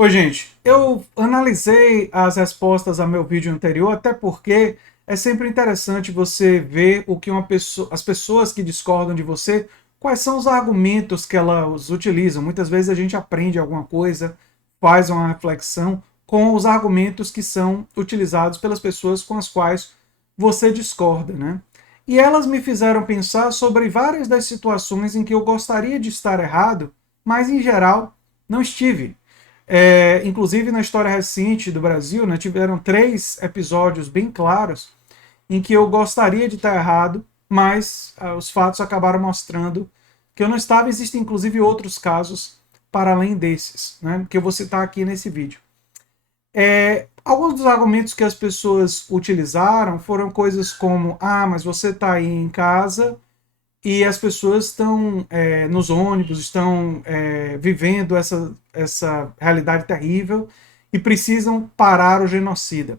Oi, gente. Eu analisei as respostas ao meu vídeo anterior, até porque é sempre interessante você ver o que as pessoas que discordam de você, quais são os argumentos que elas utilizam. Muitas vezes a gente aprende alguma coisa, faz uma reflexão com os argumentos que são utilizados pelas pessoas com as quais você discorda, né? E elas me fizeram pensar sobre várias das situações em que eu gostaria de estar errado, mas em geral não estive. Inclusive na história recente do Brasil, né, tiveram 3 episódios bem claros em que eu gostaria de estar errado, mas os fatos acabaram mostrando que eu não estava. Existem inclusive outros casos para além desses, né, que eu vou citar aqui nesse vídeo. Alguns dos argumentos que as pessoas utilizaram foram coisas como: ah, mas você está aí em casa e as pessoas estão nos ônibus, estão vivendo essa realidade terrível e precisam parar o genocida.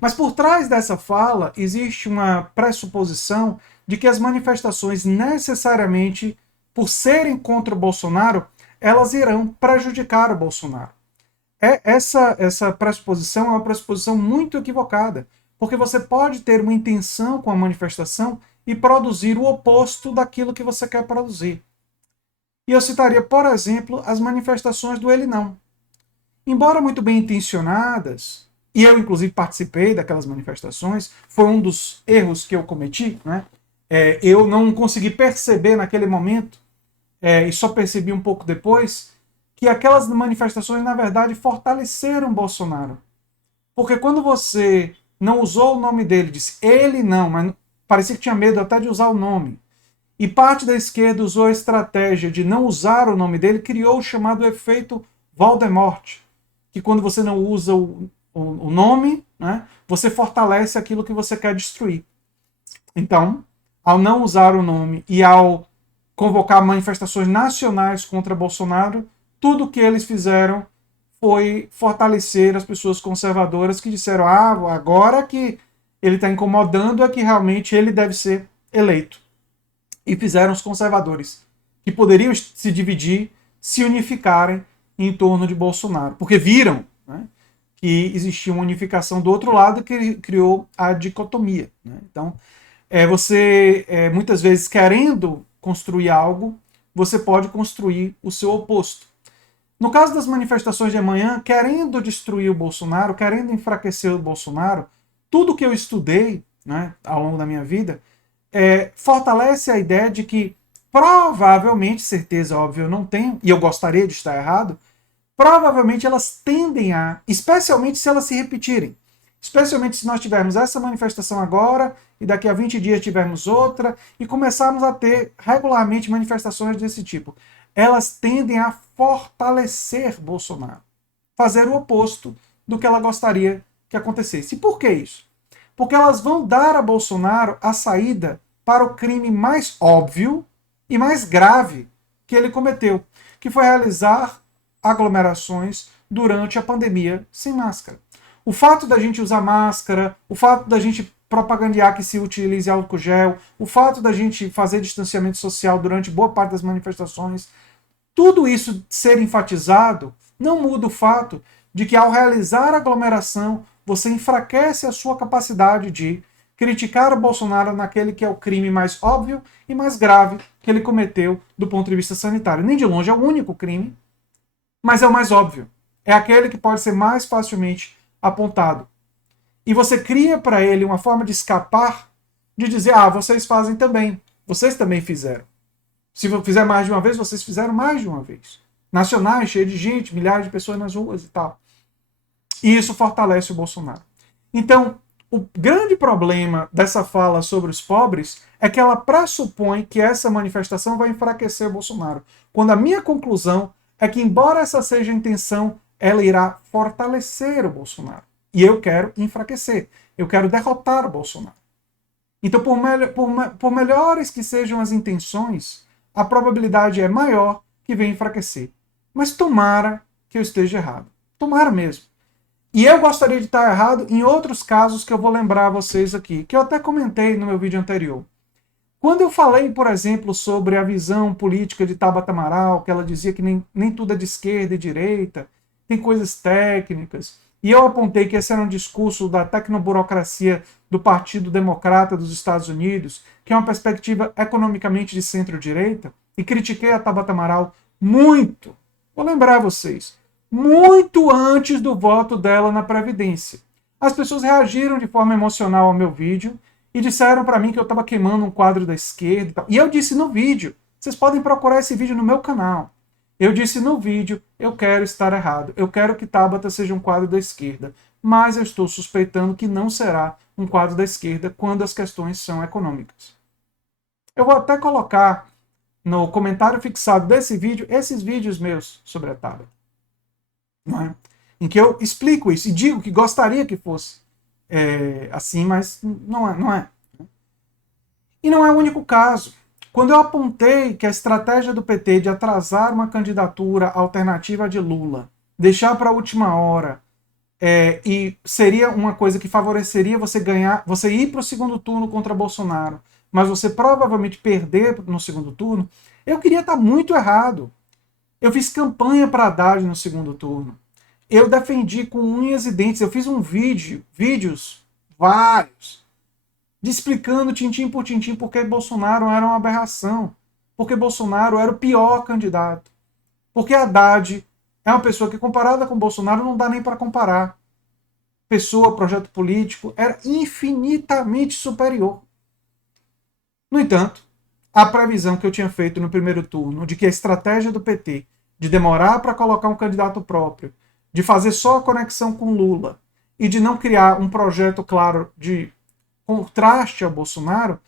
Mas por trás dessa fala existe uma pressuposição de que as manifestações necessariamente, por serem contra o Bolsonaro, elas irão prejudicar o Bolsonaro. Essa pressuposição é uma pressuposição muito equivocada, porque você pode ter uma intenção com a manifestação e produzir o oposto daquilo que você quer produzir. E eu citaria, por exemplo, as manifestações do Ele Não. Embora muito bem intencionadas, e eu inclusive participei daquelas manifestações, foi um dos erros que eu cometi, né? Eu não consegui perceber naquele momento, e só percebi um pouco depois, que aquelas manifestações, na verdade, fortaleceram Bolsonaro. Porque quando você não usou o nome dele, disse ele não, mas parecia que tinha medo até de usar o nome. E parte da esquerda usou a estratégia de não usar o nome dele, criou o chamado efeito Voldemort, que quando você não usa o nome, né, você fortalece aquilo que você quer destruir. Então, ao não usar o nome e ao convocar manifestações nacionais contra Bolsonaro, tudo que eles fizeram foi fortalecer as pessoas conservadoras que disseram: ah, agora que ele está incomodando é que realmente ele deve ser eleito. E fizeram os conservadores, que poderiam se dividir, se unificarem em torno de Bolsonaro. Porque viram, né, que existia uma unificação do outro lado que criou a dicotomia. Né? Então, você, muitas vezes, querendo construir algo, você pode construir o seu oposto. No caso das manifestações de amanhã, querendo destruir o Bolsonaro, querendo enfraquecer o Bolsonaro, tudo que eu estudei, né, ao longo da minha vida fortalece a ideia de que provavelmente, certeza óbvia eu não tenho, e eu gostaria de estar errado, provavelmente elas tendem a, especialmente se elas se repetirem, especialmente se nós tivermos essa manifestação agora e daqui a 20 dias tivermos outra e começarmos a ter regularmente manifestações desse tipo, elas tendem a fortalecer Bolsonaro, fazer o oposto do que ela gostaria que acontecesse. E por que isso? Porque elas vão dar a Bolsonaro a saída para o crime mais óbvio e mais grave que ele cometeu, que foi realizar aglomerações durante a pandemia sem máscara. O fato da gente usar máscara, o fato da gente propagandear que se utilize álcool gel, o fato da gente fazer distanciamento social durante boa parte das manifestações, tudo isso ser enfatizado não muda o fato de que ao realizar a aglomeração, você enfraquece a sua capacidade de criticar o Bolsonaro naquele que é o crime mais óbvio e mais grave que ele cometeu do ponto de vista sanitário. Nem de longe é o único crime, mas é o mais óbvio. É aquele que pode ser mais facilmente apontado. E você cria para ele uma forma de escapar, de dizer: ah, vocês fazem também. Vocês também fizeram. Se fizer mais de uma vez, vocês fizeram mais de uma vez. Nacionais, cheio de gente, milhares de pessoas nas ruas e tal. E isso fortalece o Bolsonaro. Então, o grande problema dessa fala sobre os pobres é que ela pressupõe que essa manifestação vai enfraquecer o Bolsonaro. Quando a minha conclusão é que, embora essa seja a intenção, ela irá fortalecer o Bolsonaro. E eu quero enfraquecer. Eu quero derrotar o Bolsonaro. Então, por melhores que sejam as intenções, a probabilidade é maior que venha enfraquecer. Mas tomara que eu esteja errado. Tomara mesmo. E eu gostaria de estar errado em outros casos que eu vou lembrar a vocês aqui, que eu até comentei no meu vídeo anterior. Quando eu falei, por exemplo, sobre a visão política de Tabata Amaral, que ela dizia que nem tudo é de esquerda e direita, tem coisas técnicas. E eu apontei que esse era um discurso da tecnoburocracia do Partido Democrata dos Estados Unidos, que é uma perspectiva economicamente de centro-direita, e critiquei a Tabata Amaral muito, vou lembrar vocês, muito antes do voto dela na Previdência. As pessoas reagiram de forma emocional ao meu vídeo e disseram para mim que eu estava queimando um quadro da esquerda e tal. E eu disse no vídeo, vocês podem procurar esse vídeo no meu canal. Eu disse no vídeo, eu quero estar errado, eu quero que Tabata seja um quadro da esquerda, mas eu estou suspeitando que não será um quadro da esquerda quando as questões são econômicas. Eu vou até colocar no comentário fixado desse vídeo, esses vídeos meus sobre a Tabata. Não é? Em que eu explico isso e digo que gostaria que fosse assim, mas não é, não é. E não é o único caso. Quando eu apontei que a estratégia do PT de atrasar uma candidatura alternativa de Lula, deixar para a última hora, e seria uma coisa que favoreceria você ganhar, você ir para o segundo turno contra Bolsonaro, mas você provavelmente perder no segundo turno, eu queria estar muito errado. Eu fiz campanha para Haddad no segundo turno. Eu defendi com unhas e dentes. Eu fiz vídeos, vários, explicando tintim por tintim porque Bolsonaro era uma aberração, porque Bolsonaro era o pior candidato, porque Haddad é uma pessoa que, comparada com Bolsonaro, não dá nem para comparar. Pessoa, projeto político, era infinitamente superior. No entanto, a previsão que eu tinha feito no primeiro turno de que a estratégia do PT de demorar para colocar um candidato próprio, de fazer só a conexão com Lula e de não criar um projeto claro de contraste ao Bolsonaro,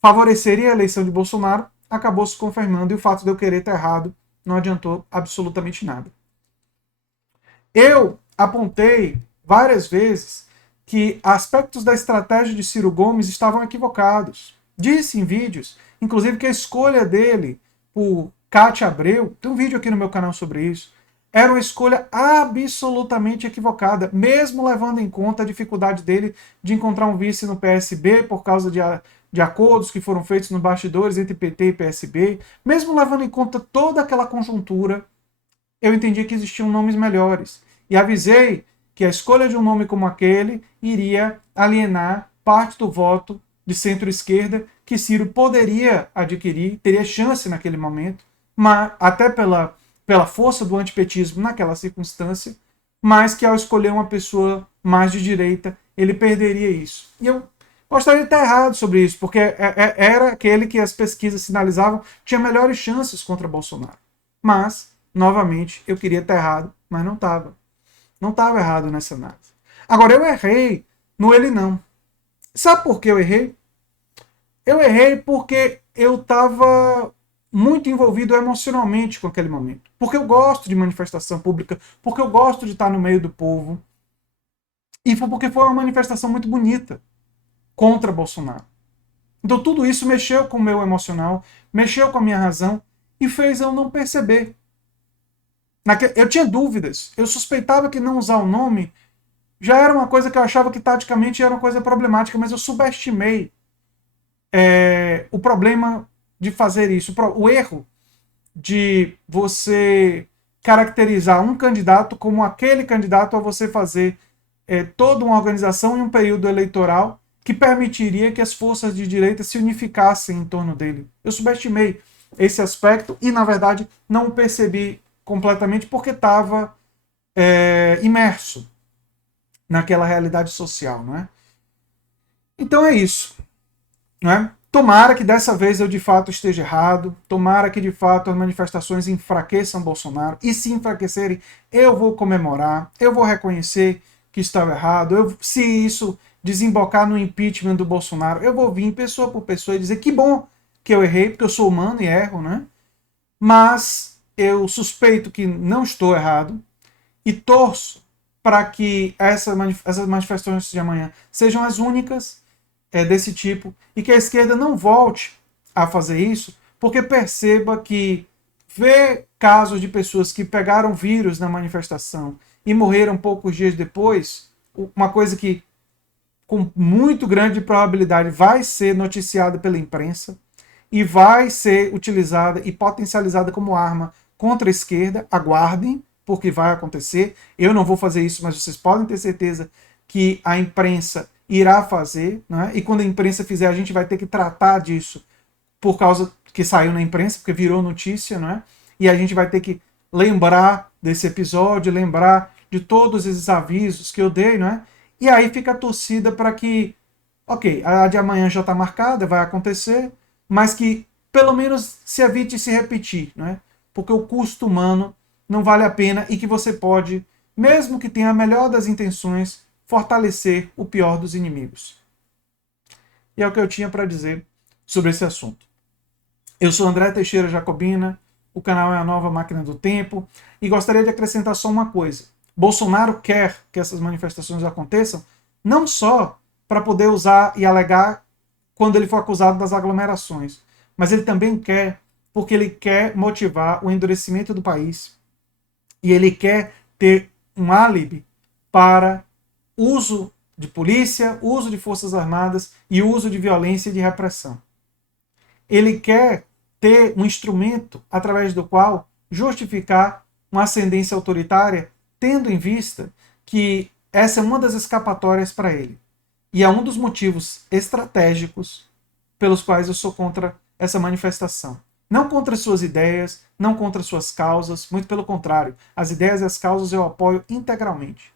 favoreceria a eleição de Bolsonaro, acabou se confirmando, e o fato de eu querer estar errado não adiantou absolutamente nada. Eu apontei várias vezes que aspectos da estratégia de Ciro Gomes estavam equivocados. Disse em vídeos, inclusive, que a escolha dele por Cátia Abreu, tem um vídeo aqui no meu canal sobre isso, era uma escolha absolutamente equivocada, mesmo levando em conta a dificuldade dele de encontrar um vice no PSB por causa de acordos que foram feitos nos bastidores entre PT e PSB, mesmo levando em conta toda aquela conjuntura, eu entendi que existiam nomes melhores. E avisei que a escolha de um nome como aquele iria alienar parte do voto de centro-esquerda que Ciro poderia adquirir, teria chance naquele momento, mas até pela força do antipetismo naquela circunstância, mas que ao escolher uma pessoa mais de direita, ele perderia isso. E eu gostaria de estar errado sobre isso, porque era aquele que as pesquisas sinalizavam tinha melhores chances contra Bolsonaro. Mas, novamente, eu queria estar errado, mas não estava. Não estava errado nessa análise. Agora, eu errei no ele não. Sabe por que eu errei? Eu errei porque eu estava muito envolvido emocionalmente com aquele momento. Porque eu gosto de manifestação pública, porque eu gosto de estar no meio do povo. E foi porque foi uma manifestação muito bonita contra Bolsonaro. Então tudo isso mexeu com o meu emocional, mexeu com a minha razão e fez eu não perceber. Eu tinha dúvidas, eu suspeitava que não usar o nome já era uma coisa que eu achava que taticamente era uma coisa problemática, mas eu subestimei o problema de fazer isso, o erro de você caracterizar um candidato como aquele candidato a você fazer toda uma organização em um período eleitoral que permitiria que as forças de direita se unificassem em torno dele. Eu subestimei esse aspecto e, na verdade, não o percebi completamente porque estava imerso naquela realidade social, não é? Então é isso. Não é? Tomara que dessa vez eu de fato esteja errado, tomara que de fato as manifestações enfraqueçam Bolsonaro, e se enfraquecerem, eu vou comemorar, eu vou reconhecer que estava errado, se isso desembocar no impeachment do Bolsonaro, eu vou vir pessoa por pessoa e dizer que bom que eu errei, porque eu sou humano e erro, né? Mas eu suspeito que não estou errado e torço para que essas manifestações de amanhã sejam as únicas desse tipo, e que a esquerda não volte a fazer isso, porque perceba que ver casos de pessoas que pegaram vírus na manifestação e morreram poucos dias depois, uma coisa que com muito grande probabilidade vai ser noticiada pela imprensa e vai ser utilizada e potencializada como arma contra a esquerda, aguardem, porque vai acontecer. Eu não vou fazer isso, mas vocês podem ter certeza que a imprensa irá fazer, né? E quando a imprensa fizer, a gente vai ter que tratar disso por causa que saiu na imprensa, porque virou notícia, né? E a gente vai ter que lembrar desse episódio, lembrar de todos esses avisos que eu dei, né? E aí fica a torcida para que, ok, a de amanhã já está marcada, vai acontecer, mas que pelo menos se evite se repetir, né? Porque o custo humano não vale a pena e que você pode, mesmo que tenha a melhor das intenções, fortalecer o pior dos inimigos. E é o que eu tinha para dizer sobre esse assunto. Eu sou André Teixeira Jacobina, o canal é a Nova Máquina do Tempo, e gostaria de acrescentar só uma coisa. Bolsonaro quer que essas manifestações aconteçam, não só para poder usar e alegar quando ele for acusado das aglomerações, mas ele também quer porque ele quer motivar o endurecimento do país e ele quer ter um álibi para uso de polícia, uso de forças armadas e uso de violência e de repressão. Ele quer ter um instrumento através do qual justificar uma ascendência autoritária, tendo em vista que essa é uma das escapatórias para ele. E é um dos motivos estratégicos pelos quais eu sou contra essa manifestação. Não contra suas ideias, não contra suas causas, muito pelo contrário. As ideias e as causas eu apoio integralmente.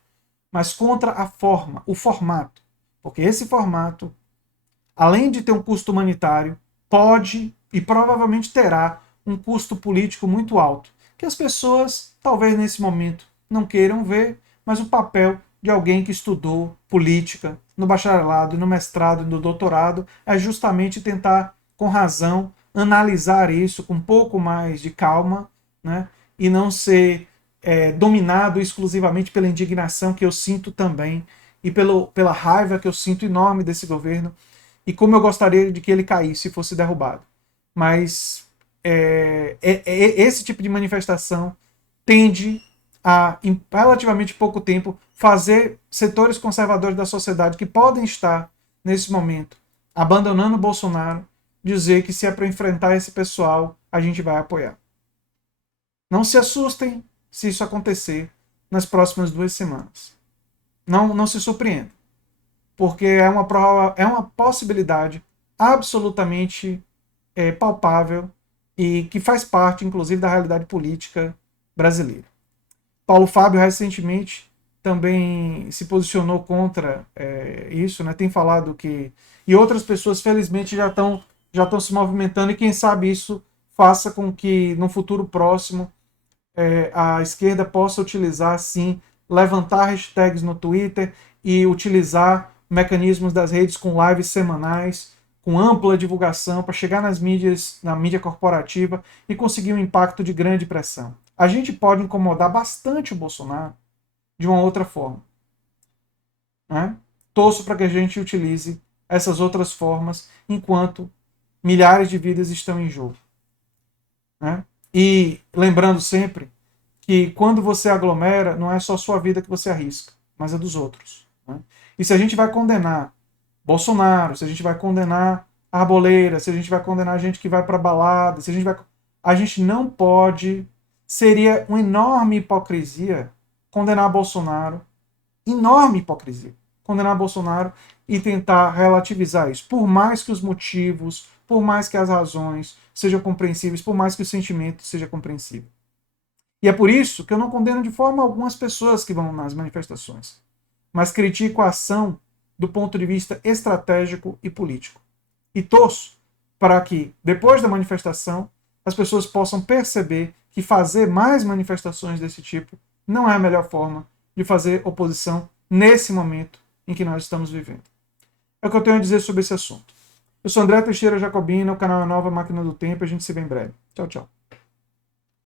Mas contra a forma, o formato. Porque esse formato, além de ter um custo humanitário, pode e provavelmente terá um custo político muito alto, que as pessoas, talvez nesse momento, não queiram ver, mas o papel de alguém que estudou política no bacharelado, no mestrado e no doutorado é justamente tentar, com razão, analisar isso com um pouco mais de calma, né? E não ser dominado exclusivamente pela indignação que eu sinto também e pela raiva que eu sinto enorme desse governo e como eu gostaria de que ele caísse e fosse derrubado. Mas esse tipo de manifestação tende a, em relativamente pouco tempo, fazer setores conservadores da sociedade que podem estar, nesse momento, abandonando o Bolsonaro, dizer que se é para enfrentar esse pessoal, a gente vai apoiar. Não se assustem se isso acontecer nas próximas 2 semanas. Não se surpreendam, porque é uma possibilidade absolutamente palpável e que faz parte, inclusive, da realidade política brasileira. Paulo Fábio, recentemente, também se posicionou contra isso, né? Tem falado que... E outras pessoas, felizmente, já estão se movimentando, e quem sabe isso faça com que, no futuro próximo, a esquerda possa utilizar, sim, levantar hashtags no Twitter e utilizar mecanismos das redes com lives semanais, com ampla divulgação, para chegar nas mídias, na mídia corporativa e conseguir um impacto de grande pressão. A gente pode incomodar bastante o Bolsonaro de uma outra forma, né? Torço para que a gente utilize essas outras formas enquanto milhares de vidas estão em jogo, né? E lembrando sempre que quando você aglomera, não é só sua vida que você arrisca, mas a dos outros, né? E se a gente vai condenar Bolsonaro, se a gente vai condenar Arboleira, se a gente vai condenar gente que vai para balada, se a gente vai... A gente não pode... Seria uma enorme hipocrisia condenar Bolsonaro, enorme hipocrisia, condenar Bolsonaro e tentar relativizar isso. Por mais que os motivos, por mais que as razões sejam compreensíveis, por mais que o sentimento seja compreensível. E é por isso que eu não condeno de forma alguma as pessoas que vão nas manifestações, mas critico a ação do ponto de vista estratégico e político. E torço para que, depois da manifestação, as pessoas possam perceber que fazer mais manifestações desse tipo não é a melhor forma de fazer oposição nesse momento em que nós estamos vivendo. É o que eu tenho a dizer sobre esse assunto. Eu sou André Teixeira Jacobina, o canal é a Nova Máquina do Tempo, e a gente se vê em breve. Tchau, tchau.